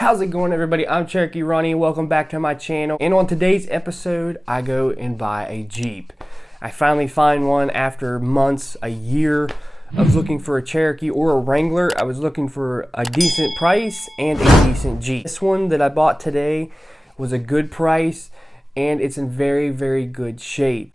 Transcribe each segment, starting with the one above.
How's it going, everybody? I'm Cherokee Ronnie. Welcome back to my channel. And on today's episode, I go and buy a Jeep. I finally find one after months, a year of looking for a Cherokee or a Wrangler. I was looking for a decent price and a decent Jeep. This one that I bought today was a good price and it's in very, very good shape.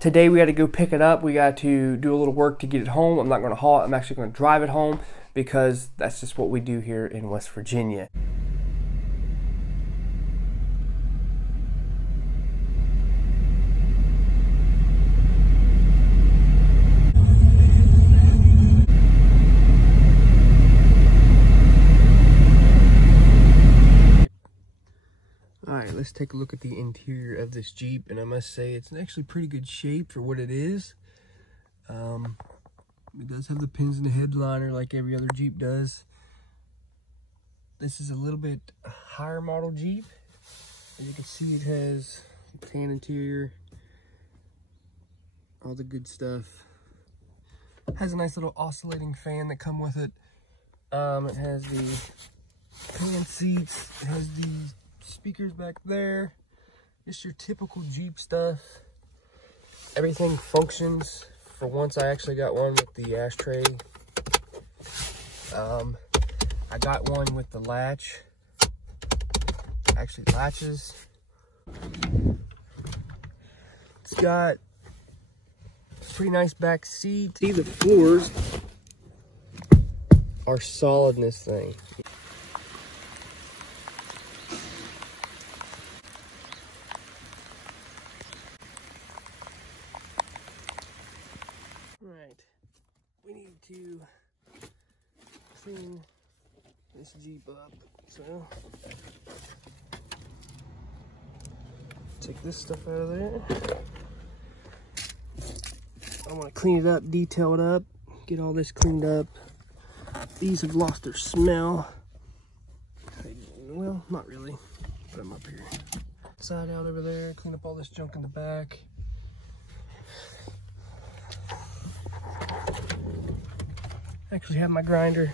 Today we got to go pick it up. We got to do a little work to get it home. I'm not going to haul it. I'm actually going to drive it home because that's just what we do here in West Virginia. Alright, let's take a look at the interior of this Jeep, and I must say it's in actually pretty good shape for what it is. It does have the pins in the headliner like every other Jeep does. This is a little bit higher model Jeep. As you can see, it has a tan interior, all the good stuff. It has a nice little oscillating fan that come with it. It has the pan seats, it has the speakers back there. Just your typical Jeep stuff. Everything functions. For once, I actually got one with the ashtray. I got one with the latch. Actually latches. It's got a pretty nice back seat. See, the floors are solid in this thing. Right, we need to clean this Jeep up, so take this stuff out of there. I want to clean it up, detail it up, get all this cleaned up. These have lost their smell. Well, not really. Put them up here. Side out over there, clean up all this junk in the back. Actually have my grinder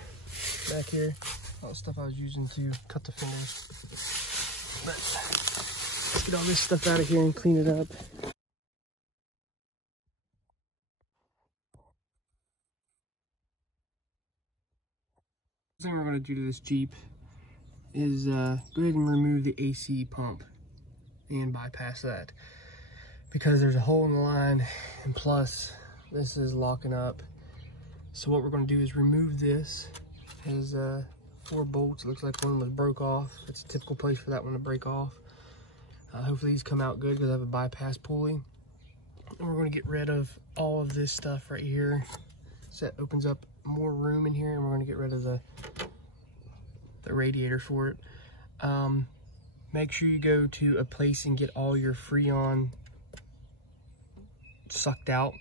back here, all the stuff I was using to cut the fenders. But let's get all this stuff out of here and clean it up. The thing we're going to do to this Jeep is go ahead and remove the AC pump and bypass that, because there's a hole in the line, and plus this is locking up. So what we're going to do is remove this. It has 4 bolts. It looks like one was broke off. That's a typical place for that one to break off. Hopefully these come out good because I have a bypass pulley. And we're going to get rid of all of this stuff right here. So that opens up more room in here, and we're going to get rid of the radiator for it. Make sure you go to a place and get all your Freon sucked out.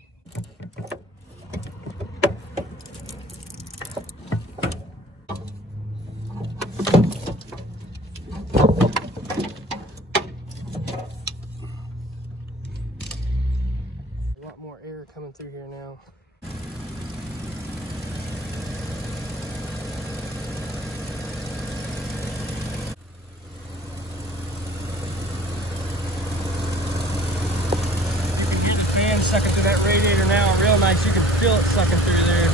More air coming through here now. You can hear the fan sucking through that radiator now real nice. You can feel it sucking through there.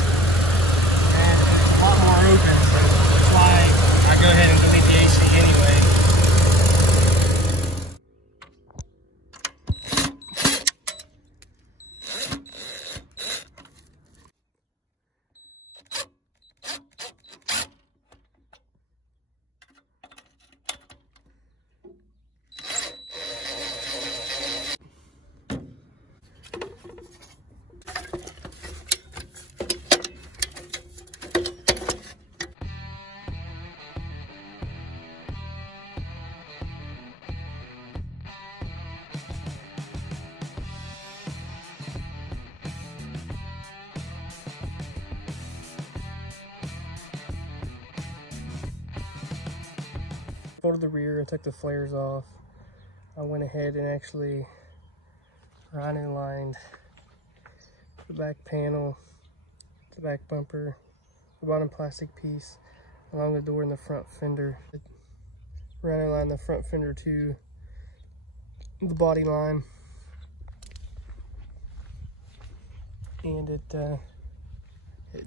And it's a lot more open, so that's why I go ahead and delete the AC anyway. Folded the rear and took the flares off. I went ahead and actually rhino lined the back panel, the back bumper, the bottom plastic piece, along the door and the front fender. rhino line the front fender to the body line, and it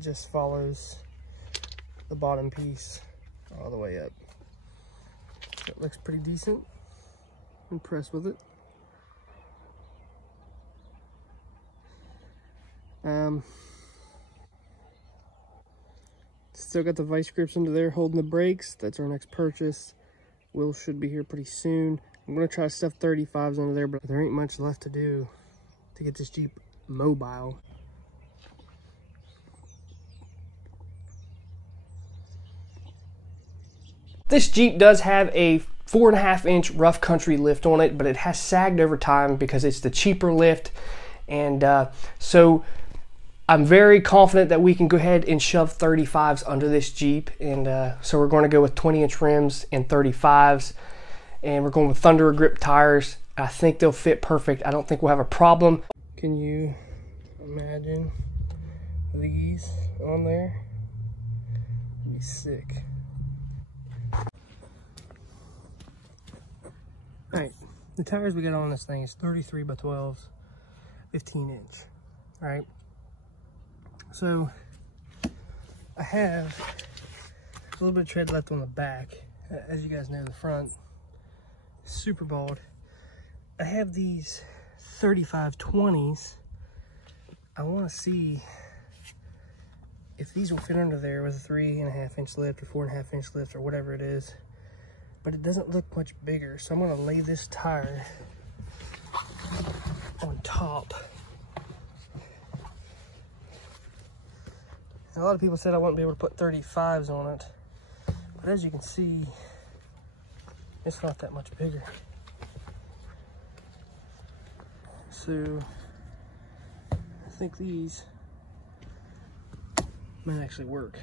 just follows the bottom piece all the way up. It looks pretty decent. Impressed with it. Still got the vice grips under there holding the brakes. That's our next purchase. Wheels should be here pretty soon. I'm gonna try to stuff 35s under there, but there ain't much left to do to get this Jeep mobile. This Jeep does have a 4.5-inch rough country lift on it, but it has sagged over time because it's the cheaper lift. And so I'm very confident that we can go ahead and shove 35s under this Jeep. And so we're going to go with 20-inch rims and 35s. And we're going with Thunder grip tires. I think they'll fit perfect. I don't think we'll have a problem. Can you imagine these on there? It'd be sick. Alright, the tires we got on this thing is 33 by 12s, 15-inch. Alright, so I have a little bit of tread left on the back. As you guys know, the front is super bald. I have these 35-20s. I want to see if these will fit under there with a 3.5-inch lift or 4.5-inch lift or whatever it is. But it doesn't look much bigger, so I'm going to lay this tire on top. And a lot of people said I wouldn't be able to put 35s on it, but as you can see, it's not that much bigger. So I think these might actually work.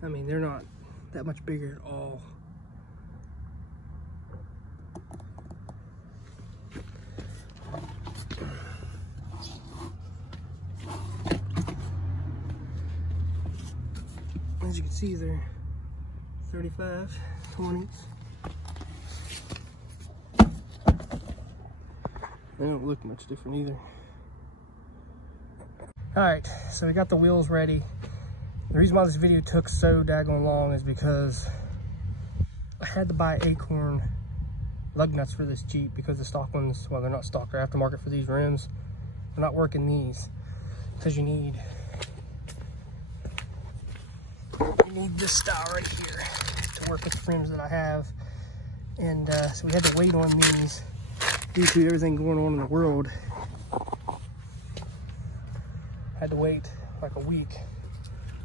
I mean, they're not that much bigger at all. As you can see, they're 35, 20s. They don't look much different either. All right, so we got the wheels ready. The reason why this video took so daggone long is because I had to buy Acorn lug nuts for this Jeep because the stock ones, well, they're not stock, they're aftermarket for these rims. They're not working these because you need this style right here to work with the rims that I have. And so we had to wait on these due to everything going on in the world. Had to wait like a week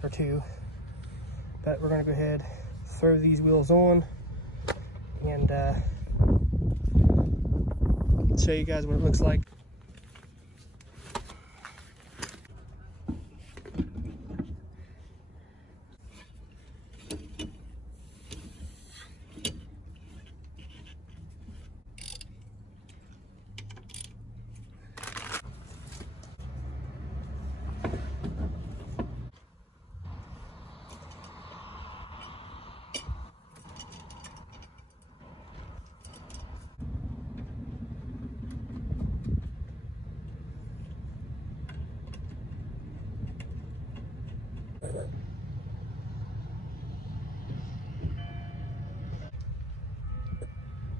or two, but we're gonna go ahead, throw these wheels on, and show you guys what it looks like.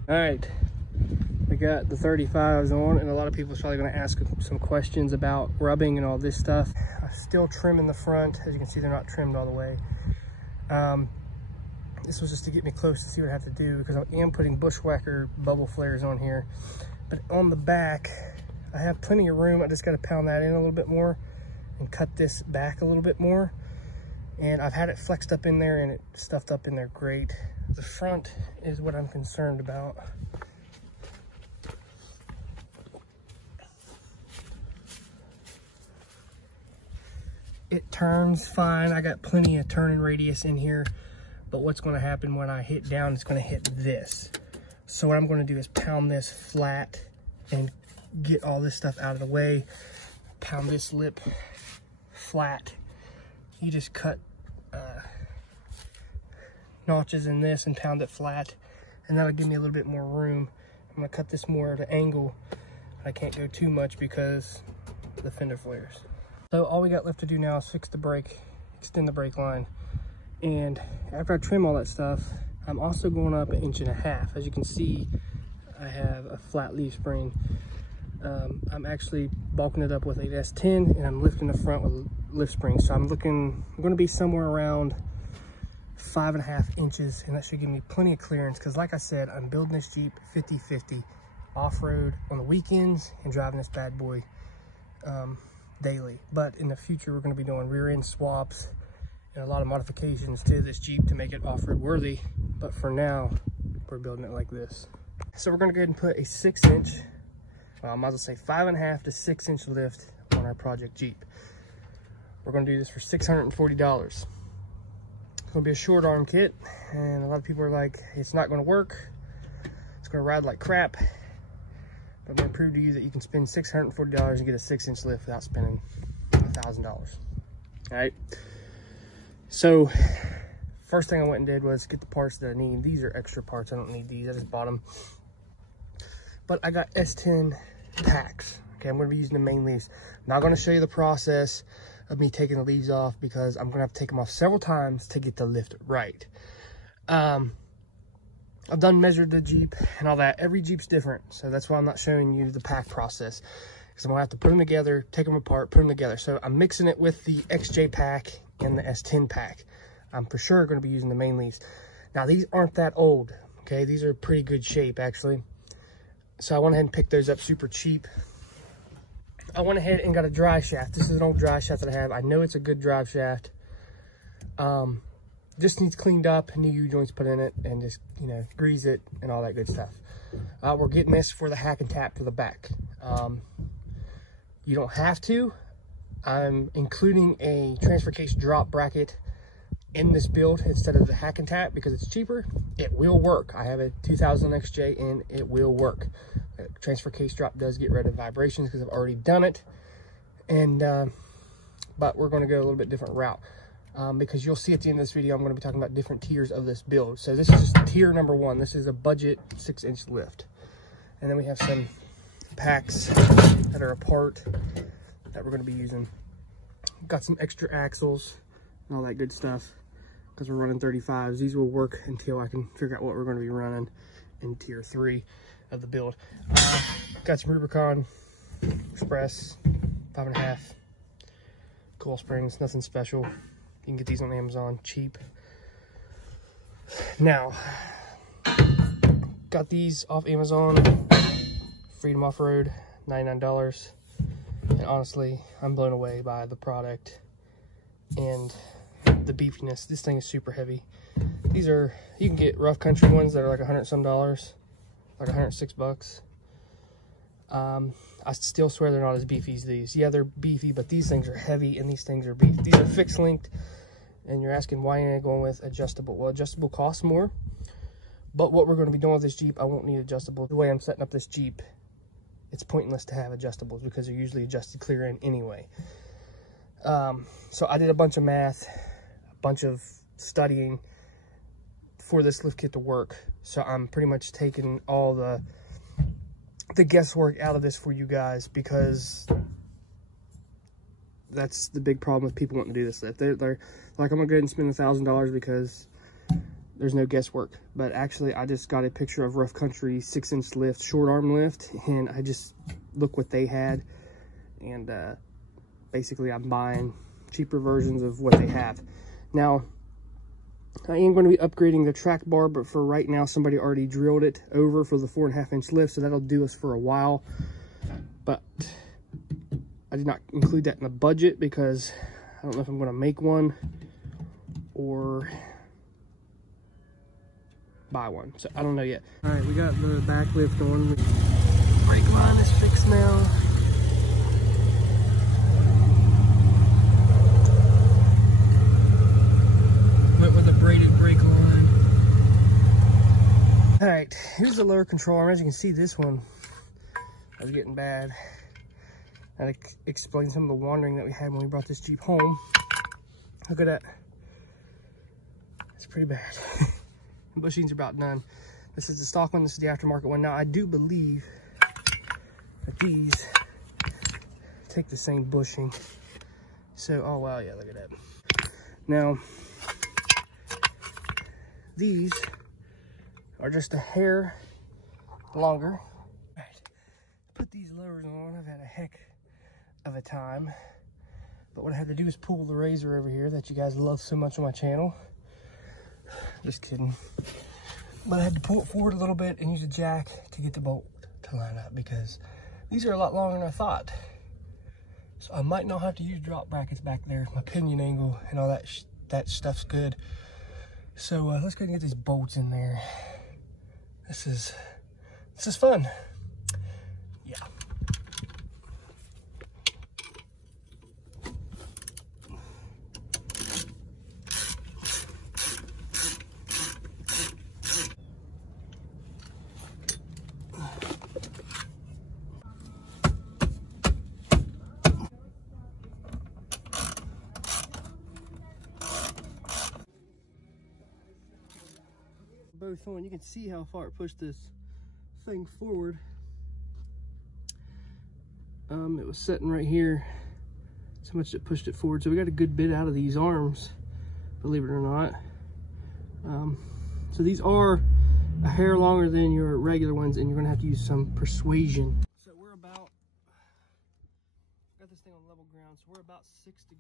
All right, we got the 35s on, and a lot of people are probably going to ask some questions about rubbing and all this stuff. I'm still trimming the front. As you can see, they're not trimmed all the way. This was just to get me close to see what I have to do, because I am putting bushwhacker bubble flares on here. But on the back, I have plenty of room. I just got to pound that in a little bit more and cut this back a little bit more. And I've had it flexed up in there and it stuffed up in there great. The front is what I'm concerned about. It turns fine. I got plenty of turning radius in here, but what's going to happen when I hit down, it's going to hit this. So what I'm going to do is pound this flat and get all this stuff out of the way. Pound this lip flat. You just cut notches in this and pound it flat, and that'll give me a little bit more room. I'm gonna cut this more at an angle. I can't go too much because the fender flares. So all we got left to do now is fix the brake, extend the brake line. And after I trim all that stuff, I'm also going up 1.5 inches. As you can see, I have a flat leaf spring. I'm actually bulking it up with a S10, and I'm lifting the front with lift springs. So I'm going to be somewhere around 5.5 inches, and that should give me plenty of clearance, because like I said, I'm building this Jeep 50-50 off-road on the weekends and driving this bad boy daily. But in the future, we're going to be doing rear end swaps and a lot of modifications to this Jeep to make it off-road worthy. But for now, we're building it like this. So we're going to go ahead and put a 6-inch, well, I might as well say 5.5 to 6-inch lift on our project Jeep. We're going to do this for $640. It's going to be a short arm kit, and a lot of people are like, it's not going to work, it's going to ride like crap. But I'm going to prove to you that you can spend $640 and get a 6-inch lift without spending $1,000. All right. So first thing I went and did was get the parts that I need. These are extra parts. I don't need these. I just bought them. But I got S10 packs. Okay, I'm going to be using the main leaves. I'm not going to show you the process of me taking the leaves off, because I'm going to have to take them off several times to get the lift right. I've done measured the Jeep and all that. Every Jeep's different, so that's why I'm not showing you the pack process, because I'm gonna have to put them together, take them apart, put them together. So I'm mixing it with the XJ pack and the S10 pack. I'm for sure going to be using the main leaves. Now these aren't that old, okay? These are pretty good shape actually. So I went ahead and picked those up super cheap. I went ahead and got a dry shaft. This is an old dry shaft that I have. I know it's a good drive shaft. Just needs cleaned up, new U-joints put in it, and just, you know, grease it and all that good stuff. We're getting this for the hack and tap to the back. You don't have to. I'm including a transfer case drop bracket in this build instead of the hack and tap because it's cheaper. It will work. I have a 2000 XJ and it will work. Transfer case drop does get rid of vibrations because I've already done it. And but we're going to go a little bit different route. Because you'll see at the end of this video, I'm going to be talking about different tiers of this build. So this is just tier number 1. This is a budget 6-inch lift. And then we have some packs that are a part that we're going to be using. Got some extra axles and all that good stuff because we're running 35s. These will work until I can figure out what we're going to be running in tier 3 of the build. Got some Rubicon Express 5.5 coil springs, nothing special. You can get these on Amazon, cheap. Now, got these off Amazon, Freedom Off-Road, $99. And honestly, I'm blown away by the product and the beefiness. This thing is super heavy. These are, you can get rough country ones that are like $100 some, like $106. I still swear they're not as beefy as these. Yeah, they're beefy, but these things are heavy and these things are beefy. These are fixed linked, and you're asking why ain't I going with adjustable? Well, adjustable costs more, but what we're going to be doing with this Jeep, I won't need adjustable. The way I'm setting up this Jeep, it's pointless to have adjustables because they're usually adjusted clear in anyway. So I did a bunch of math, a bunch of studying for this lift kit to work. So I'm pretty much taking all the guesswork out of this for you guys, because that's the big problem with people wanting to do this lift. They're like, I'm gonna go ahead and spend $1,000 because there's no guesswork. But actually, I just got a picture of rough country 6-inch lift, short arm lift, and I just look what they had, and basically I'm buying cheaper versions of what they have. Now, I am going to be upgrading the track bar, but for right now, somebody already drilled it over for the 4.5-inch lift, so that'll do us for a while. But I did not include that in the budget because I don't know if I'm going to make one or buy one, so I don't know yet. All right, we got the back lift on. Brake line is fixed now. With a braided brake line. All right, here's the lower control arm. As you can see, this one was getting bad. That explains some of the wandering that we had when we brought this Jeep home. Look at that. It's pretty bad. and bushings are about done. This is the stock one, this is the aftermarket one. Now I do believe that these take the same bushing. So, oh wow, yeah, look at that. Now, these are just a hair longer. Right. Put these lowers on, I've had a heck of a time. But what I had to do is pull the razor over here that you guys love so much on my channel. Just kidding. But I had to pull it forward a little bit and use a jack to get the bolt to line up, because these are a lot longer than I thought. So I might not have to use drop brackets back there. My pinion angle and all that stuff's good. So let's go ahead and get these bolts in there. This is fun. Yeah. Both on, you can see how far it pushed this thing forward. It was sitting right here, so much it pushed it forward. So we got a good bit out of these arms, believe it or not. So these are a hair longer than your regular ones, and you're gonna have to use some persuasion. So we're about, got this thing on level ground, so we're about 6 to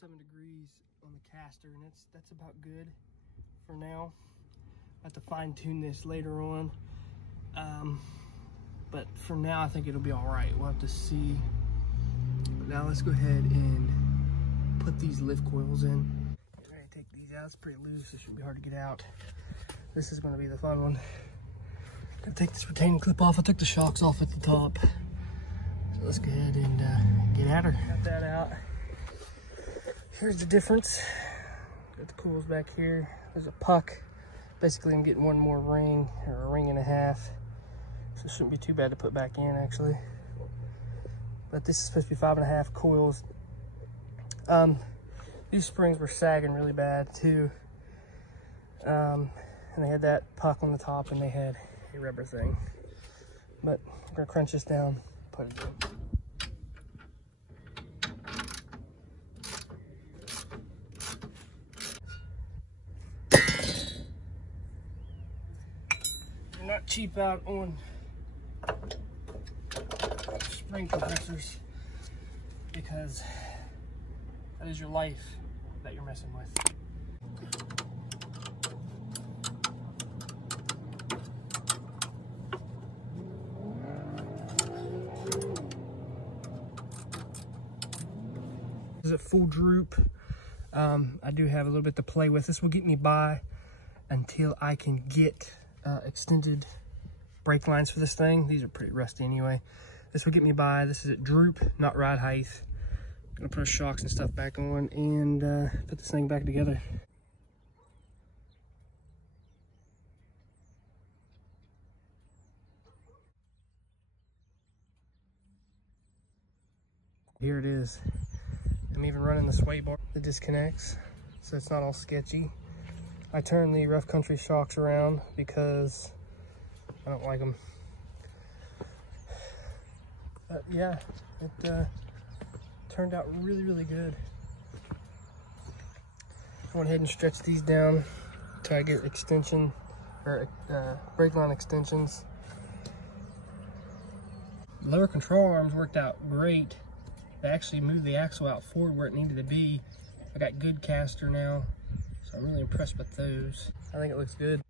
7 degrees on the caster, and that's about good for now. I have to fine tune this later on, but for now I think it'll be all right. We'll have to see. But now let's go ahead and put these lift coils in. Get ready to take these out. It's pretty loose, it shouldn't be hard to get out. This is going to be the fun one. Gonna take this retaining clip off. I took the shocks off at the top, so let's go ahead and get at her. Got that out. Here's the difference. Got the coils back here. There's a puck. Basically, I'm getting one more ring, or a ring and a half. So it shouldn't be too bad to put back in, actually. But this is supposed to be 5.5 coils. These springs were sagging really bad, too. And they had that puck on the top, and they had a rubber thing. But I'm gonna crunch this down, put it in. Not cheap out on spring compressors, because that is your life that you're messing with. This is at full droop. I do have a little bit to play with. This will get me by until I can get extended brake lines for this thing. These are pretty rusty anyway. This will get me by. This is at droop, not ride height. I'm gonna put our shocks and stuff back on and put this thing back together. Here it is. I'm even running the sway bar that disconnects, so it's not all sketchy. I turned the rough country shocks around because I don't like them. But yeah, it turned out really, really good. I went ahead and stretched these down until I get extension, or brake line extensions. The lower control arms worked out great. They actually moved the axle out forward where it needed to be. I got good caster now. So I'm really impressed with those. I think it looks good.